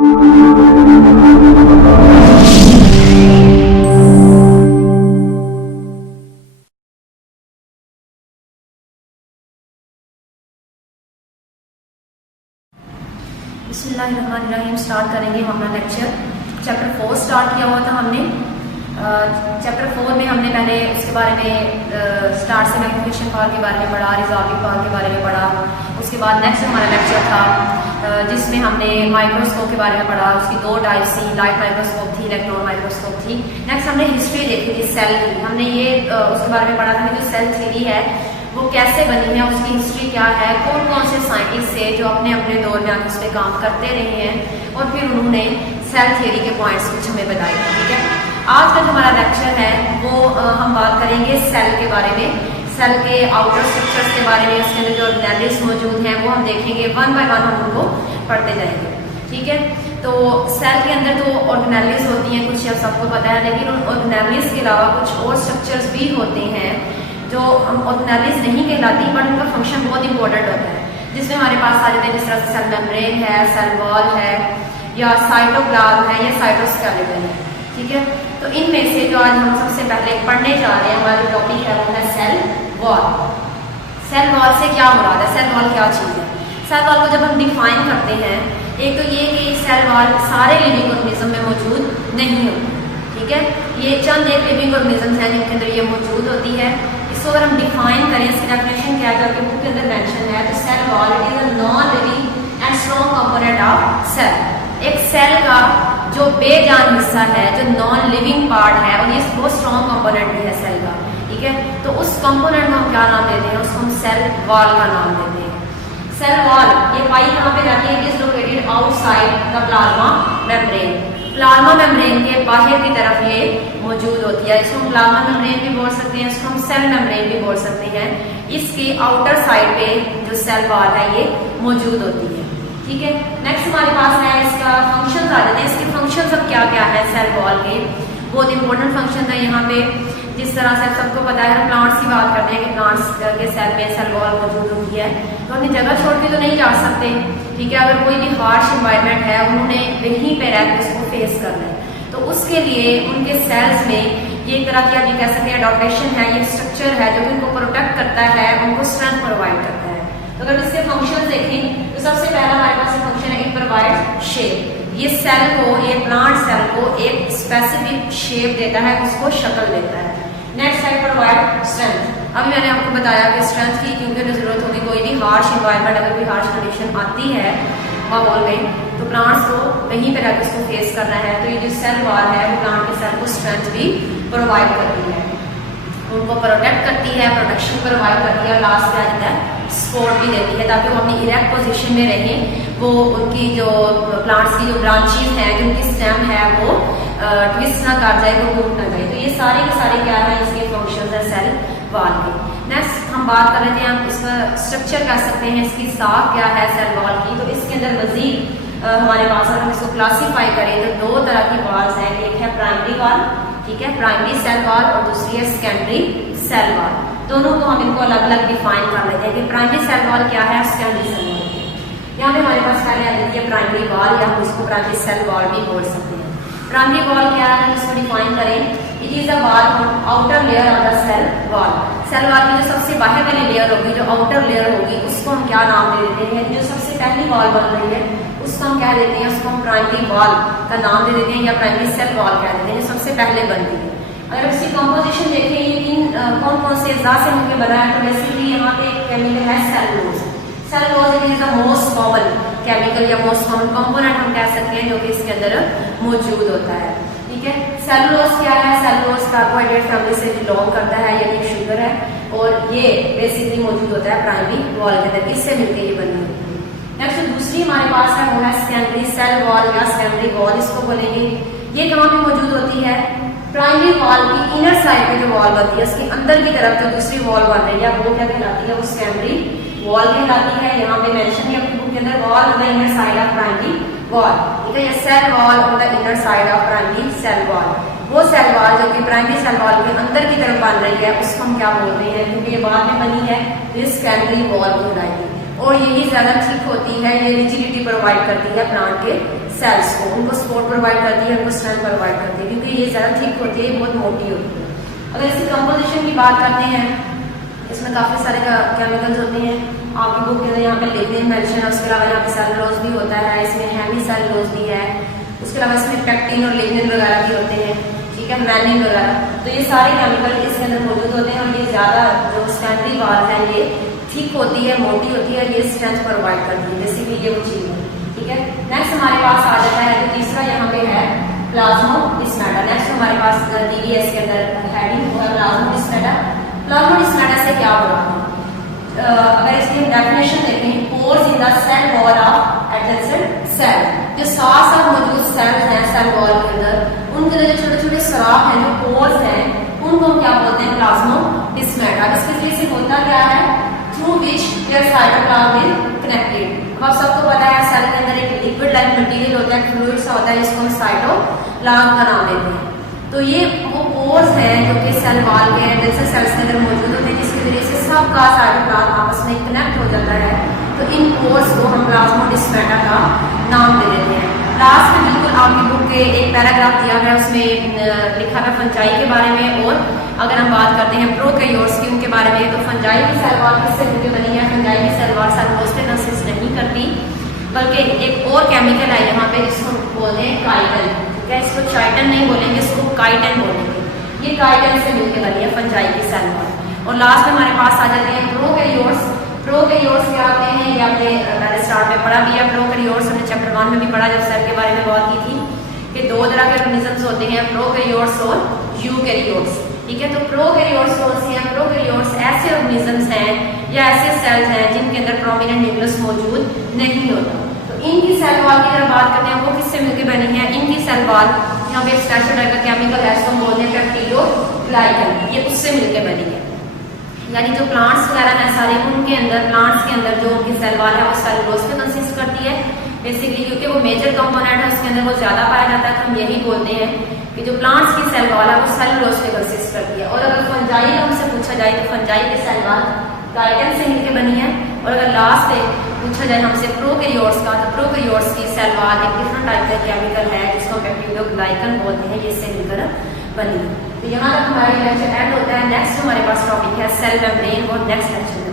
बिस्मिल्लाहिर्रहमानिर्रहीम। स्टार्ट करेंगे हम अपना लेक्चर। चैप्टर 4 स्टार्ट किया हुआ था हमने। चैप्टर 4 में हमने पहले उसके बारे में स्टार्ट से मैग्निफिकेशन पावर के बारे में पढ़ा, रिजॉल्विंग पावर के बारे में पढ़ा। उसके बाद नेक्स्ट हमारा लेक्चर था जिसमें हमने माइक्रोस्कोप के बारे में पढ़ा। उसकी दो टाइप्स थी, लाइट माइक्रोस्कोप थी, इलेक्ट्रॉन माइक्रोस्कोप थी। नेक्स्ट हमने हिस्ट्री देखी थी सेल की। हमने ये उसके बारे में पढ़ा था कि जो सेल थ्योरी है वो कैसे बनी है, उसकी हिस्ट्री क्या है, कौन कौन से साइंटिस्ट थे जो अपने अपने दौर में आके उस पर काम करते रहे हैं और फिर उन्होंने सेल थ्योरी के पॉइंट्स कुछ हमें बताए। ठीक है, आज का जो हमारा लेक्चर है वो हम बात करेंगे सेल के बारे में, सेल के आउटर स्ट्रक्चर्स के बारे में। उसके अंदर जो ऑर्गेनेल्स मौजूद हैं वो हम देखेंगे, वन बाय वन हम उनको पढ़ते जाएंगे। ठीक है, तो सेल के अंदर तो ऑर्गेनेल्स होती हैं कुछ, सबको पता है, लेकिन उन ऑर्गेनेल्स के अलावा कुछ और स्ट्रक्चर्स भी होते हैं जो ऑर्गेनेल्स नहीं कहलाती, बट उनका फंक्शन बहुत इंपॉर्टेंट होता है, जिसमें हमारे पास आ जाते हैं जिस तरह से सेल मेम्ब्रेन है, सेल वॉल है, या साइटोप्लाज्म है, या साइटोस्केलेटन है। ठीक है, तो इनमें से जो आज हम सबसे पहले पढ़ने जा रहे हैं, हमारा जो टॉपिक है वो है सेल वॉल। सेल वॉल से क्या मुराद है, सेल वॉल क्या चीज़ है? सेल वॉल को जब हम डिफाइन करते हैं, एक तो ये कि सेल वॉल सारे लिविंग ऑर्गेनिज्म में मौजूद नहीं होती। ठीक है, ये चंद एक लिविंग ऑर्गेनिज्म है जिनके अंदर ये मौजूद होती है। इसको अगर हम डिफाइन करें, इसकी डेफिनेशन क्या है जो आपके बुक के अंदर मेंशन है, तो cell wall it is a non living and strong component of cell. एक सेल का जो बेजान हिस्सा है, जो नॉन लिविंग पार्ट है, और ये बहुत स्ट्रॉन्ग कंपोनेंट भी है सेल का। ठीक है, तो उस कंपोनेंट को हम क्या नाम देते हैं? उसको हम सेल वॉल का नाम देते हैं। सेल वॉल ये पाई कहाँ पे जाती है? It is located outside the plasma membrane. Plasma membrane के बाहर की तरफ ये मौजूद होती है। इसको हम प्लाज्मा मेम्ब्रेन भी बोल सकते हैं, इसको हम सेल मेम्ब्रेन भी बोल सकते हैं। इसके आउटर साइड पे जो सेल वॉल है ये मौजूद होती है। ठीक है, नेक्स्ट हमारे पास है इसका फंक्शन आ जाते हैं। इसके फंक्शन अब क्या क्या है सेल वॉल के? बहुत इंपॉर्टेंट फंक्शन है यहाँ पे। जिस तरह से सबको पता है, प्लांट्स की बात करते हैं कि प्लांट्स के सेल में सेल वॉल मौजूद होती है, तो अपनी जगह छोड़ के तो नहीं जा सकते। ठीक है, अगर कोई भी हार्श इन्वायरमेंट है, उन्होंने वहीं पे रह के उसको फेस करना है, तो उसके लिए उनके सेल्स में ये तरह की आप कह सकते हैं अडॉप्टेशन है, ये स्ट्रक्चर है जो उनको प्रोटेक्ट करता है, उनको स्ट्रेंथ प्रोवाइड करता है। तो अगर इसके फंक्शन देखें तो सबसे पहला हमारे पास फंक्शन है, इट प्रोवाइड शेप। ये सेल को, ये प्लांट सेल को एक स्पेसिफिक शेप देता है, उसको शक्ल देता है। नेक्स्ट है प्रोवाइड स्ट्रेंथ। अभी मैंने आपको बताया कि स्ट्रेंथ की क्योंकि जरूरत होगी, कोई भी हार्श इन्वायरमेंट, अगर कोई हार्श कंडीशन आती है माहौल में, तो प्लांट्स को वहीं पर रहकर उसको फेस करना है। तो ये जो सेल वॉल है वो प्लांट के सेल को स्ट्रेंथ भी प्रोवाइड करती है, उनको प्रोटेक्ट करती है, प्रोटेक्शन प्रोवाइड करती है, और लास्ट में आ जाता है सपोर्ट भी देती है, ताकि वो अपनी इरेक्ट पोजीशन में रहें। वो उनकी जो प्लांट्स की जो ब्रांचेज हैं, जो उनकी स्टेम है, वो ट्विस्ट ना कर जाए, वो टूट ना जाए। तो ये सारे के सारे क्या है, इसके फंक्शंस है सेल वॉल के। नेक्स्ट हम बात कर रहे थे, हम इसका स्ट्रक्चर कह सकते हैं, इसकी साख क्या है सेल वॉल की। तो इसके अंदर मजीद हमारे पास अगर हम इसको क्लासीफाई करें तो दो तरह की वॉल्स हैं। एक है प्राइमरी वॉल, ठीक है, प्राइमरी सेल वॉल, और दूसरी है सेकेंडरी सेल वॉल। दोनों को हम इनको अलग अलग डिफाइन कर लेते हैं कि प्राइमरी सेल वॉल क्या है, सेकेंडरी सेल वॉल क्या है। यहाँ पे हमारे पास पहले आ जाती है प्राइमरी वॉल, या हम इसको प्राइमरी सेल वॉल भी बोल सकते हैं। प्राइमरी वॉल क्या है, इसको डिफाइन करें, it is a wall outer layer of the cell wall. Cell wall की जो सबसे बाहर वाली लेयर होगी, जो आउटर लेयर होगी, उसको हम क्या नाम दे देते हैं? जो सबसे पहली वॉल बन रही है उसको हम क्या देते हैं? उसको हम प्राइमरी वॉल का नाम दे देते हैं, या प्राइमरी सेल वॉल कह देते हैं, जो सबसे पहले बनती है। अगर इसकी कंपोजिशन देखें, ये कौन कौन से अज़ा से मिलकर बना है, तो बेसिकली यहाँ पे एक केमिकल है cellulose. Cellulose it is the most common chemical या मोस्ट कॉमन कंपोनेंट हम कह सकते हैं, जो कि इसके अंदर मौजूद होता है। ठीक है, सेलुलोज क्या है? सेलुलोज कार्बोहाइड्रेट फैमिली से बिलोंग करता है, यानी शुगर है, और ये बेसिकली मौजूद होता है प्राइमरी वॉल के अंदर, इससे मिलकर ये बनी होती है। नेक्स्ट दूसरी हमारे पास है वो है सेकेंडरी सेल वॉल या सेकेंडरी वॉल इसको बोलेंगे। ये कहाँ पे मौजूद होती है? प्राइमरी वॉल की इनर साइड पे जो वॉल बनती है, उसके अंदर की तरफ जो दूसरी वॉल बन रही है, वो क्या कहलाती है? वो सेकेंडरी वॉल कहलाती है। यहाँ पे मेंशन है अपनी बुक के अंदर, wall on the inner side of primary wall. ठीक है, ये cell wall on the inner side of primary cell wall. वो सेल वॉल जो कि प्राइमरी सेल वॉल के अंदर की तरफ बन रही है, उसको हम क्या बोलते हैं? क्योंकि ये बाद में बनी है, तो ये सेकेंडरी वॉल कहलाएगी। और यही ज्यादा थिक होती है, ये रिजिडिटी प्रोवाइड करती है प्लांट के सेल्स को, उनको सपोर्ट प्रोवाइड करती है, उनको स्ट्रेंथ प्रोवाइड करती है, क्योंकि ये ज्यादा थिक होती है, बहुत मोटी होती है। अगर इसकी कंपोजिशन की बात करते हैं, इसमें काफी सारे केमिकल्स होते हैं। आपकी बुक के अंदर यहाँ पे लिग्निन मेंशन है, उसके अलावा यहाँ पे सेलुलोज भी होता है, इसमें हेमी सेलुलोज भी है, उसके अलावा इसमें पेक्टिन और लिग्निन वगैरह भी होते हैं, ठीक है, मैलिन वगैरह। तो ये सारे केमिकल इसके अंदर मौजूद होते हैं और ये ज्यादा जो स्टैंडरी वाल है ये थिक होती है, मोटी होती है, ये स्ट्रेंथ प्रोवाइड करती है, बेसिकली ये वो चीज है, ठीक है। नेक्स्ट हमारे पास आ जाता है, तो तीसरा यहाँ पे है प्लाज्मोडिस्माटा। नेक्स्ट हमारे पास दी गई है इसके अंदर हेडिंग प्लाज्मोडिस्माटा। प्लाज्मोडिस्माटा से क्या हो रहा है? अगर इसकी हम डेफिनेशन देखें, pores in the cell wall of adjacent cell, जो साथ साथ मौजूद सेल्स हैं सेल वॉल के अंदर, उनके अंदर जो छोटे छोटे सराख हैं, जो पोर्स हैं, उनको हम क्या बोलते हैं? प्लाज्मोडिस्माटा। इसके जरिए से होता क्या है? Through which there cytoplasm is connected. अब आप सबको पता है सेल के अंदर एक लिक्विड लाइक मटेरियल होता है, फ्लूइड सा होता है, जिसको हम साइटोप्लाज्म का नाम देते हैं। तो ये वो पोर्स हैं जो कि सेल वॉल के एडजेसेंट सेल्स के अंदर मौजूद होते हैं, जिसके जरिए से सबका साइटोप्लाज्म आपस में कनेक्ट हो जाता है। तो इन पोर्स को हम प्लाज्मोडिस्माटा का नाम दे देते हैं। लास्ट में बिल्कुल आपकी बुक के एक पैराग्राफ दिया गया, उसमें लिखा है फंजाई के बारे में, और अगर हम बात करते हैं प्रोकैरियोट्स की, उनके बारे में, तो फंजाई की सेल वॉल किससे मिलकर बनी है? फंजाई की सेल वॉल सेलुलोज पे कंसिस्ट नहीं करती, बल्कि एक और केमिकल है यहाँ पे जिसको बोलते हैं काइटन, ठीक है। इसको चाइटन नहीं बोलेंगे, इसको काइटन बोलेंगे। ये काइटन से मिलकर बनी है फंजाई की सेल वॉल। और लास्ट में हमारे पास आ जाते हैं प्रोकैरियोट्स। प्रोकैरियोट्स क्या होते हैं? ये आपने पहले स्टार्ट में पढ़ा भी है। प्रोकैरियोट्स हमने चैप्टर 1 में भी पढ़ा, जब सेल के बारे में बात की थी, कि दो तरह के ऑर्गेनिजम्स होते हैं, प्रोकैरियोट्स और यूकैरियोट्स, ठीक है। तो प्रोकैरियोट्स कौन सी हैं? प्रोकैरियोट्स ऐसे ऑर्गेनिजम्स हैं या ऐसे सेल्स हैं जिनके अंदर प्रोमिनेंट न्यूक्लियस मौजूद नहीं होता। तो इनकी सेल वॉल की अगर बात करते हैं, वो किससे मिलकर बनी है? इनकी सेल वॉल, यहाँ पे स्पेशल टाइप का केमिकल है, इसको बोलते हैं पेप्टिडोग्लाइकन, ये उससे मिलकर बनी है। यानी जो प्लांट्स वगैरह हैं सारे, उनके अंदर, प्लांट्स के अंदर जो उनकी सेल वॉल है वो सेलुलोज पे कंसिस्ट करती है बेसिकली, क्योंकि वो मेजर कंपोनेंट है, उसके अंदर वो ज्यादा पाया जाता है। तो हम यही बोलते हैं कि जो प्लांट्स की सेल वॉल है वो सेलुलोज पे कंसिस्ट करती है। और अगर फंजाई का हमसे पूछा जाए तो फंजाई की सेल वॉल काइटन से मिलकर बनी है। और अगर लास्ट पे पूछा जाए हमसे प्रोकैरियोट्स का, तो प्रोकैरियोट्स की सेल वॉल एक डिफरेंट टाइप का केमिकल है जिसको पेप्टिडोग्लाइकन बोलते हैं, ये इससे मिलकर बनी है। तो यहाँ तक हमारी लेक्चर एंड होता है। नेक्स्ट हमारे पास टॉपिक है सेल मेम्ब्रेन, और नेक्स्ट लेक्चर